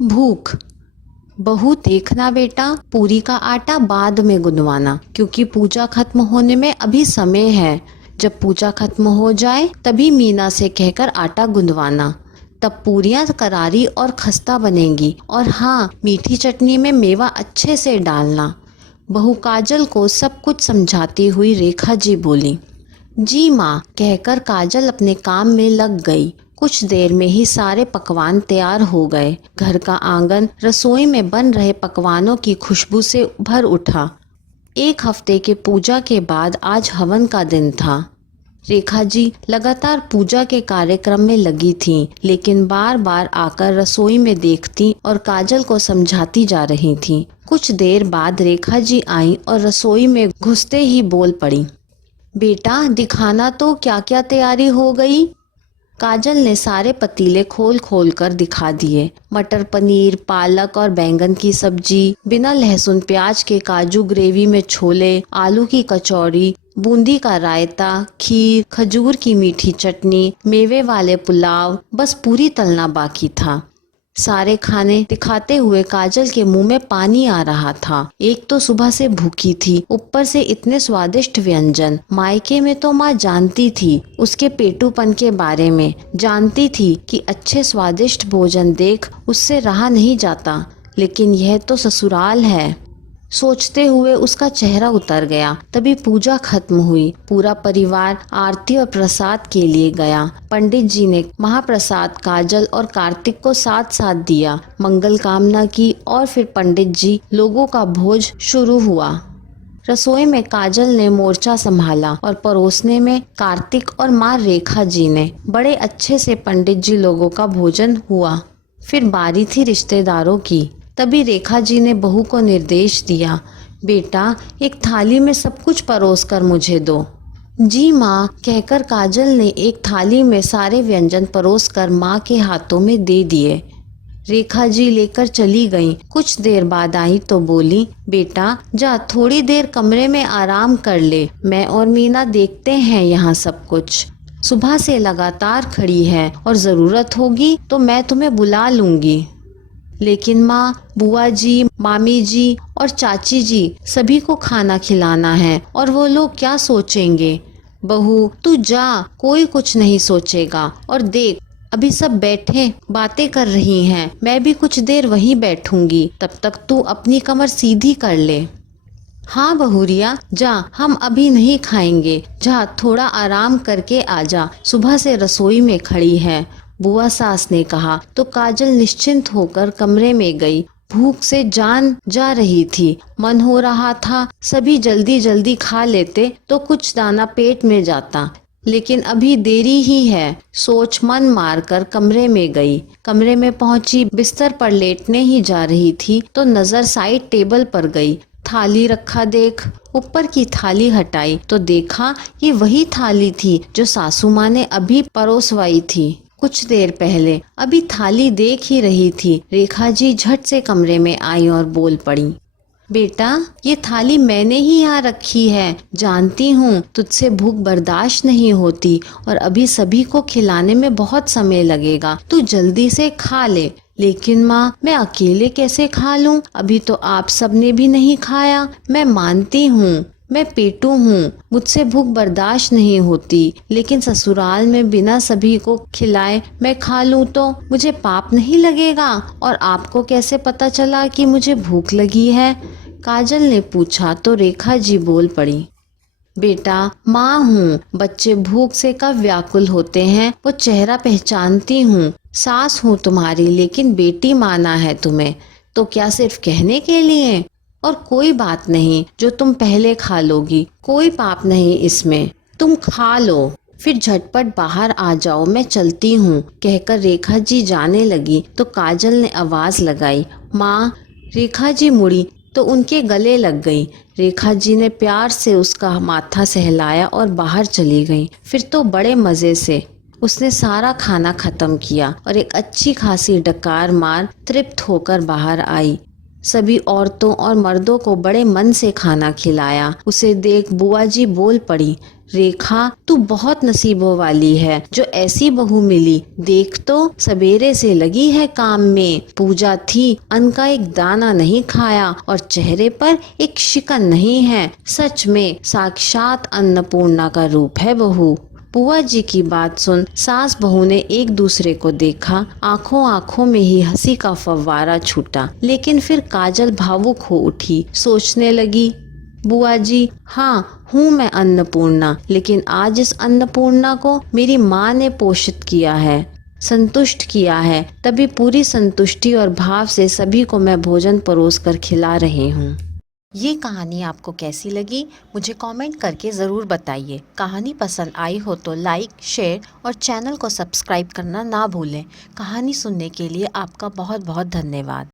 भूख। बहू देखना बेटा, पूरी का आटा बाद में गुनवाना, क्योंकि पूजा खत्म होने में अभी समय है। जब पूजा खत्म हो जाए तभी मीना से कहकर आटा गुंदवाना, तब पूरियां करारी और खस्ता बनेंगी। और हाँ, मीठी चटनी में मेवा अच्छे से डालना। बहू काजल को सब कुछ समझाती हुई रेखा जी बोली। जी माँ कहकर काजल अपने काम में लग गई। कुछ देर में ही सारे पकवान तैयार हो गए। घर का आंगन रसोई में बन रहे पकवानों की खुशबू से भर उठा। एक हफ्ते के पूजा के बाद आज हवन का दिन था। रेखा जी लगातार पूजा के कार्यक्रम में लगी थीं, लेकिन बार बार आकर रसोई में देखती और काजल को समझाती जा रही थीं। कुछ देर बाद रेखा जी आईं और रसोई में घुसते ही बोल पड़ी। बेटा दिखाना तो क्या क्या तैयारी हो गई। काजल ने सारे पतीले खोल खोल कर दिखा दिए। मटर पनीर, पालक और बैंगन की सब्जी, बिना लहसुन प्याज के काजू ग्रेवी में छोले, आलू की कचौड़ी, बूंदी का रायता, खीर, खजूर की मीठी चटनी, मेवे वाले पुलाव, बस पूरी तलना बाकी था। सारे खाने दिखाते हुए काजल के मुंह में पानी आ रहा था। एक तो सुबह से भूखी थी, ऊपर से इतने स्वादिष्ट व्यंजन। मायके में तो माँ जानती थी उसके पेटूपन के बारे में, जानती थी कि अच्छे स्वादिष्ट भोजन देख उससे रहा नहीं जाता, लेकिन यह तो ससुराल है। सोचते हुए उसका चेहरा उतर गया। तभी पूजा खत्म हुई। पूरा परिवार आरती और प्रसाद के लिए गया। पंडित जी ने महाप्रसाद काजल और कार्तिक को साथ साथ दिया, मंगल कामना की और फिर पंडित जी लोगों का भोज शुरू हुआ। रसोई में काजल ने मोर्चा संभाला और परोसने में कार्तिक और माँ रेखा जी ने। बड़े अच्छे से पंडित जी लोगों का भोजन हुआ। फिर बारी थी रिश्तेदारों की। तभी रेखा जी ने बहू को निर्देश दिया, बेटा एक थाली में सब कुछ परोस कर मुझे दो। जी माँ कहकर काजल ने एक थाली में सारे व्यंजन परोस कर माँ के हाथों में दे दिए। रेखा जी लेकर चली गईं। कुछ देर बाद आई तो बोली, बेटा जा थोड़ी देर कमरे में आराम कर ले, मैं और मीना देखते हैं यहाँ सब कुछ। सुबह से लगातार खड़ी है और ज़रूरत होगी तो मैं तुम्हें बुला लूँगी। लेकिन माँ, बुआ जी, मामी जी और चाची जी सभी को खाना खिलाना है और वो लोग क्या सोचेंगे। बहू तू जा, कोई कुछ नहीं सोचेगा। और देख अभी सब बैठे बातें कर रही हैं, मैं भी कुछ देर वहीं बैठूंगी, तब तक तू अपनी कमर सीधी कर ले। हाँ बहुरिया जा, हम अभी नहीं खाएंगे, जा थोड़ा आराम करके आ जा, सुबह से रसोई में खड़ी है, बुआ सास ने कहा तो काजल निश्चिंत होकर कमरे में गई। भूख से जान जा रही थी। मन हो रहा था सभी जल्दी जल्दी खा लेते तो कुछ दाना पेट में जाता, लेकिन अभी देरी ही है। सोच मन मारकर कमरे में गई। कमरे में पहुंची, बिस्तर पर लेटने ही जा रही थी तो नजर साइड टेबल पर गई। थाली रखा देख, ऊपर की थाली हटाई तो देखा ये वही थाली थी जो सासू माँ ने अभी परोसवाई थी कुछ देर पहले। अभी थाली देख ही रही थी। रेखा जी झट से कमरे में आई और बोल पड़ी, बेटा ये थाली मैंने ही यहाँ रखी है, जानती हूँ तुझसे भूख बर्दाश्त नहीं होती और अभी सभी को खिलाने में बहुत समय लगेगा, तू जल्दी से खा ले। लेकिन माँ मैं अकेले कैसे खा लूँ, अभी तो आप सबने भी नहीं खाया। मैं मानती हूँ मैं पेटू हूँ, मुझसे भूख बर्दाश्त नहीं होती, लेकिन ससुराल में बिना सभी को खिलाए मैं खा लूँ तो मुझे पाप नहीं लगेगा। और आपको कैसे पता चला कि मुझे भूख लगी है, काजल ने पूछा तो रेखा जी बोल पड़ी, बेटा माँ हूँ, बच्चे भूख से कब व्याकुल होते हैं वो चेहरा पहचानती हूँ। सास हूँ तुम्हारी, लेकिन बेटी माना है तुम्हें तो क्या सिर्फ कहने के लिए। और कोई बात नहीं, जो तुम पहले खा लोगी, कोई पाप नहीं इसमें, तुम खा लो, फिर झटपट बाहर आ जाओ, मैं चलती हूँ। कहकर रेखा जी जाने लगी तो काजल ने आवाज लगाई, माँ। रेखा जी मुड़ी तो उनके गले लग गई। रेखा जी ने प्यार से उसका माथा सहलाया और बाहर चली गई। फिर तो बड़े मजे से उसने सारा खाना खत्म किया और एक अच्छी खासी डकार मार तृप्त होकर बाहर आई। सभी औरतों और मर्दों को बड़े मन से खाना खिलाया। उसे देख बुआ जी बोल पड़ी, रेखा तू बहुत नसीबों वाली है जो ऐसी बहू मिली। देख तो सवेरे से लगी है काम में। पूजा थी, अन्न का एक दाना नहीं खाया और चेहरे पर एक शिकन नहीं है। सच में साक्षात अन्नपूर्णा का रूप है बहू। बुआ जी की बात सुन सास बहू ने एक दूसरे को देखा। आंखों आंखों में ही हंसी का फव्वारा छूटा। लेकिन फिर काजल भावुक हो उठी, सोचने लगी, बुआ जी, हाँ हूँ मैं अन्नपूर्णा, लेकिन आज इस अन्नपूर्णा को मेरी माँ ने पोषित किया है, संतुष्ट किया है, तभी पूरी संतुष्टि और भाव से सभी को मैं भोजन परोस कर खिला रही हूँ। ये कहानी आपको कैसी लगी मुझे कमेंट करके ज़रूर बताइए। कहानी पसंद आई हो तो लाइक, शेयर और चैनल को सब्सक्राइब करना ना भूलें। कहानी सुनने के लिए आपका बहुत बहुत धन्यवाद।